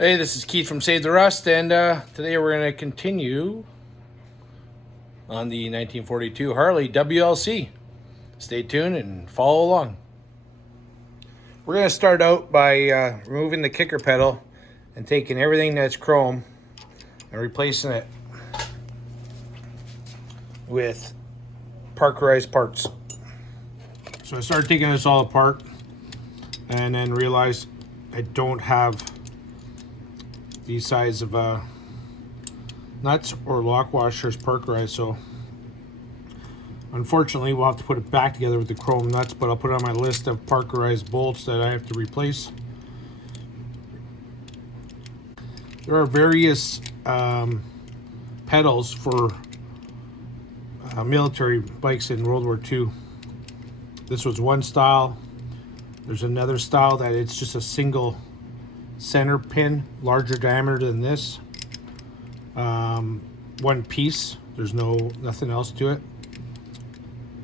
Hey, this is Keith from Save the Rust, and today we're going to continue on the 1942 Harley WLC. Stay tuned and follow along. We're going to start out by removing the kicker pedal and taking everything that's chrome and replacing it with Parkerized parts. So I started taking this all apart and then realized I don't have these size of nuts or lock washers Parkerized, so unfortunately we'll have to put it back together with the chrome nuts, but I'll put it on my list of Parkerized bolts that I have to replace. There are various pedals for military bikes in World War II. This was one style. There's another style that it's just a single center pin, larger diameter than this. One piece. There's nothing else to it.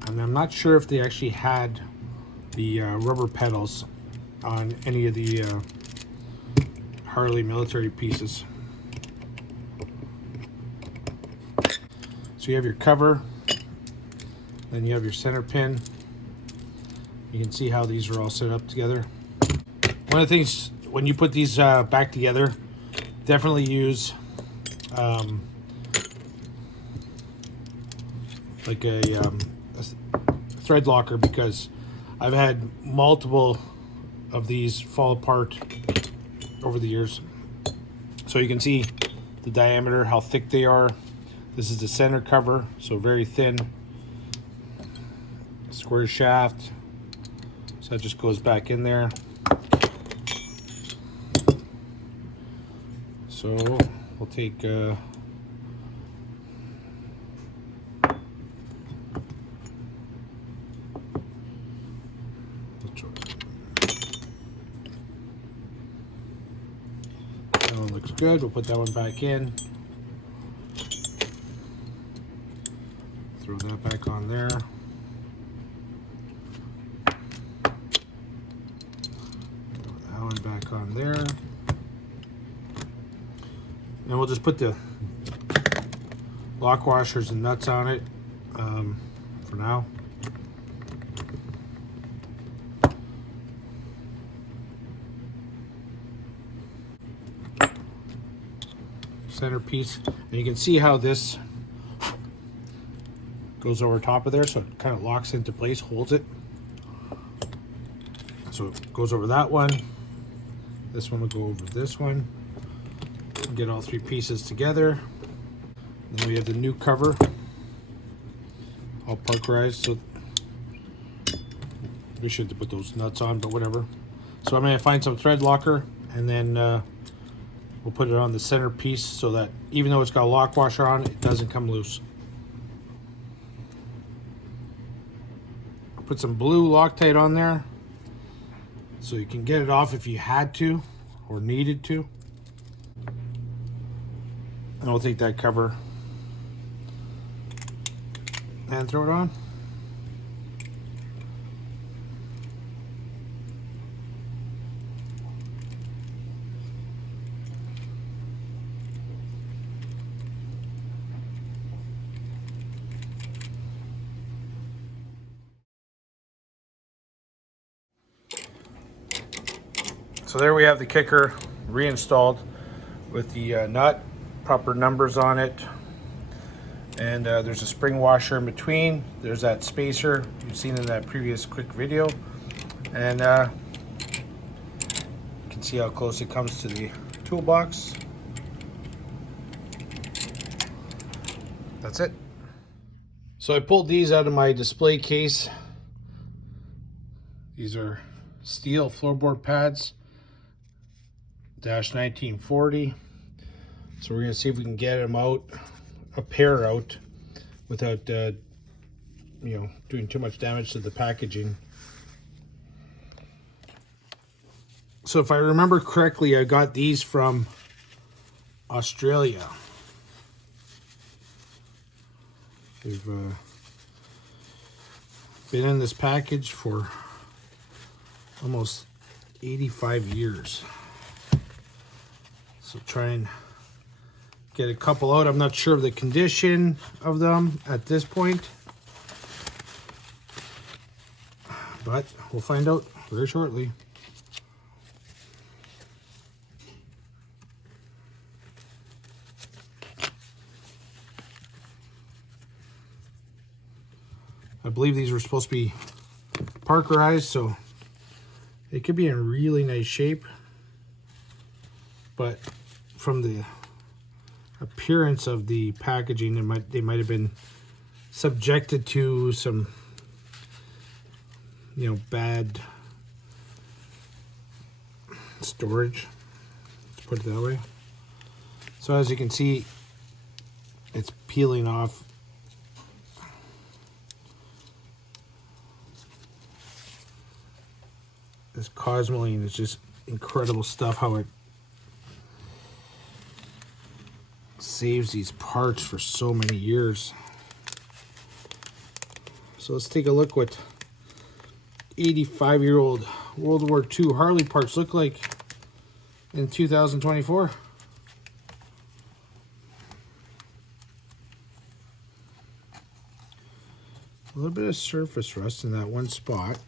And I'm not sure if they actually had the rubber pedals on any of the Harley military pieces. So you have your cover, then you have your center pin. You can see how these are all set up together. One of the things when you put these back together, definitely use like a thread locker, because I've had multiple of these fall apart over the years. So you can see the diameter, how thick they are. This is the center cover, so very thin. Square shaft, so that just goes back in there. So we'll take that one looks good. We'll put that one back in. Throw that back on there. Throw that one back on there. And we'll just put the lock washers and nuts on it for now. Centerpiece, and you can see how this goes over top of there, so it kind of locks into place, holds it. So it goes over that one. This one will go over this one. Get all three pieces together. Then we have the new cover, all Parkerized. So we should put those nuts on, but whatever. So I'm going to find some thread locker, and then we'll put it on the center piece so that even though it's got a lock washer on, it doesn't come loose. I'll put some blue Loctite on there so you can get it off if you had to or needed to. And we'll take that cover and throw it on. So there we have the kicker reinstalled with the nut, proper numbers on it, and there's a spring washer in between. There's that spacer you've seen in that previous quick video, and you can see how close it comes to the toolbox. That's it. So I pulled these out of my display case. These are steel floorboard pads, -1940. So we're going to see if we can get them out, a pair out, without doing too much damage to the packaging. So if I remember correctly, I got these from Australia. They've been in this package for almost 85 years. So try and get a couple out. I'm not sure of the condition of them at this point, but we'll find out very shortly. I believe these were supposed to be Parkerized, so they could be in really nice shape, but from the appearance of the packaging, they might have been subjected to some, you know, bad storage, let's put it that way. So as you can see, it's peeling off. This Cosmoline is just incredible stuff, how it saves these parts for so many years. So let's take a look what 85-year-old World War II Harley parts look like in 2024. A little bit of surface rust in that one spot.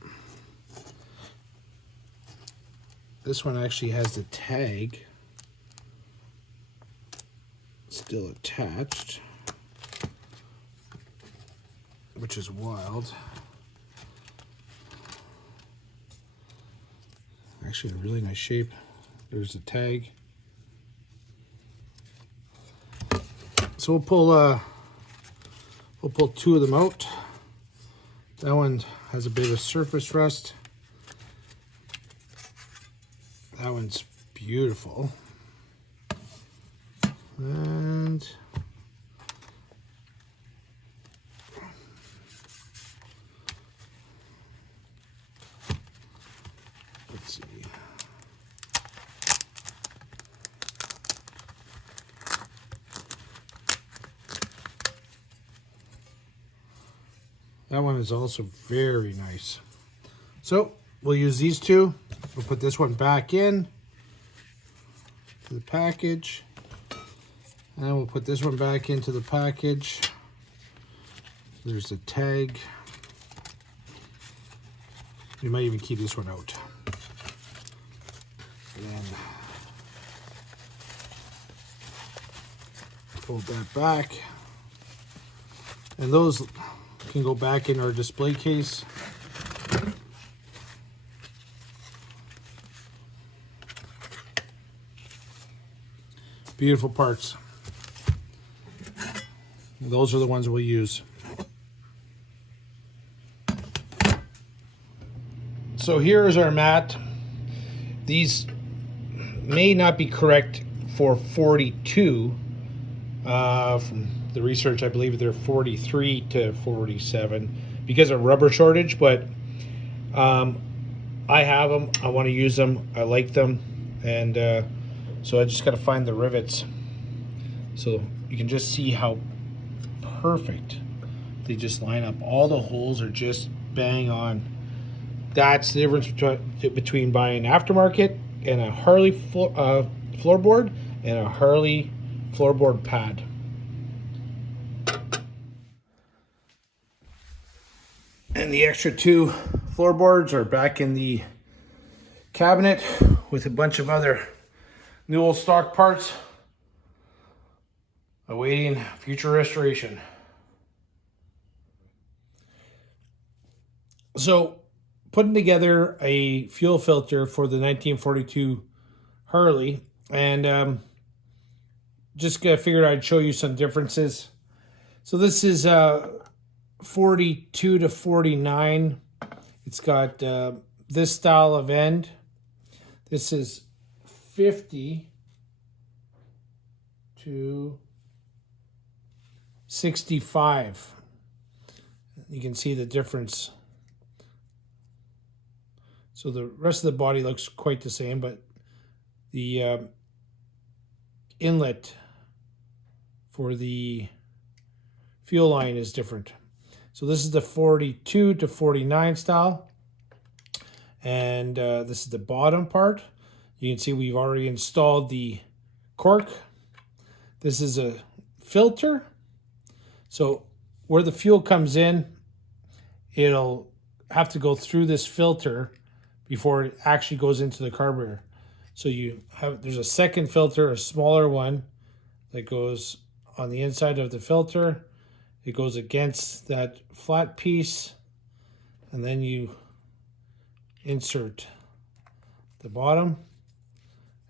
This one actually has the tag still attached, which is wild. Actually in a really nice shape. There's the tag. So we'll pull two of them out. That one has a bit of surface rust. That one's beautiful. And let's see. That one is also very nice. So we'll use these two. We'll put this one back in to the package, and then we'll put this one back into the package. There's the tag. We might even keep this one out. And then fold that back. And those can go back in our display case. Beautiful parts. Those are the ones we'll use. So here is our mat. These may not be correct for 42. From the research, I believe they're 43 to 47 because of rubber shortage, but I have them. I want to use them. I like them. And so I just got to find the rivets. So you can just see how perfect they just line up. All the holes are just bang on. That's the difference between buying aftermarket and a Harley floorboard and a Harley floorboard pad. And the extra two floorboards are back in the cabinet with a bunch of other new old stock parts awaiting future restoration. So putting together a fuel filter for the 1942 Harley, and just figured I'd show you some differences. So this is 42 to 49. It's got this style of end. This is 50 to 65. You can see the difference. So the rest of the body looks quite the same, but the inlet for the fuel line is different. So this is the 42 to 49 style. And this is the bottom part. You can see we've already installed the cork. This is a filter. So where the fuel comes in, it'll have to go through this filter before it actually goes into the carburetor. So there's a second filter, a smaller one, that goes on the inside of the filter. It goes against that flat piece, and then you insert the bottom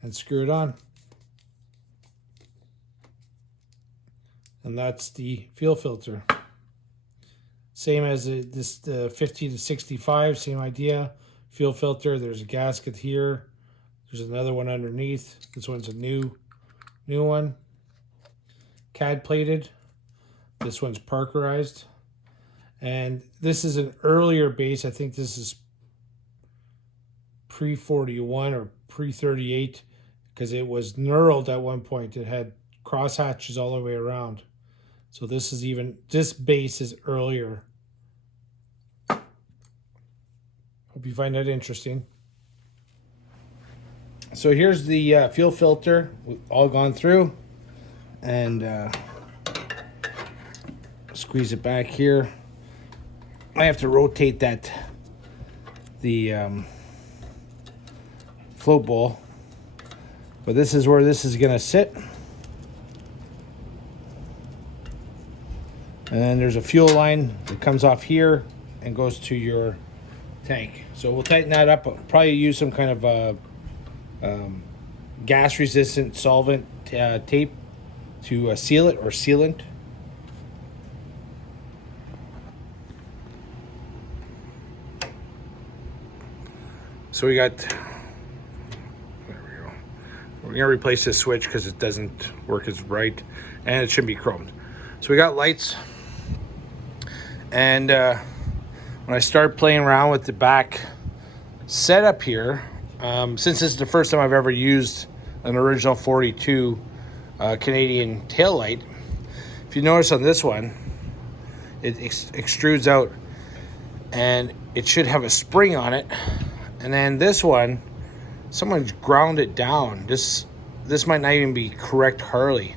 and screw it on. And that's the fuel filter. Same as this 50 to 65, same idea. Fuel filter, there's a gasket here. There's another one underneath. This one's a new one. CAD plated. This one's Parkerized. And this is an earlier base. I think this is pre-41 or pre-38 because it was knurled at one point. It had cross hatches all the way around. So this base is earlier. Hope you find that interesting. So here's the fuel filter. We've all gone through. And squeeze it back here. I have to rotate the float bowl. But this is where this is going to sit. And then there's a fuel line that comes off here and goes to your tank. So we'll tighten that up. I'll probably use some kind of gas resistant solvent tape to seal it, or sealant. So we got, there we go. We're gonna replace this switch because it doesn't work as right, and it shouldn't be chromed. So we got lights. And when I start playing around with the back setup here, since this is the first time I've ever used an original 42 Canadian tail light, if you notice on this one, it extrudes out and it should have a spring on it. And then this one, someone's ground it down. This might not even be correct Harley.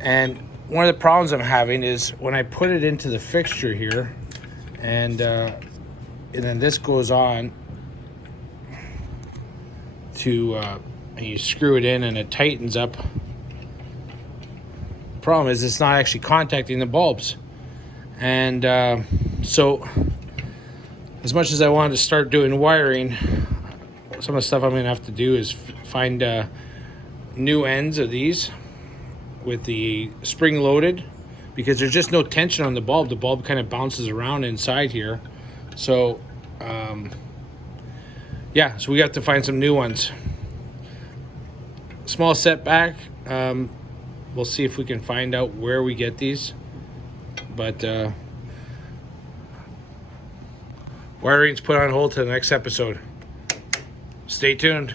And one of the problems I'm having is when I put it into the fixture here, and then this goes on to, and you screw it in and it tightens up. The problem is it's not actually contacting the bulbs. And so as much as I wanted to start doing wiring, some of the stuff I'm gonna have to do is find new ends of these with the spring loaded, because there's just no tension on the bulb. The bulb kind of bounces around inside here. So yeah, so we got to find some new ones. Small setback. We'll see if we can find out where we get these, but wiring's put on hold to the next episode. Stay tuned.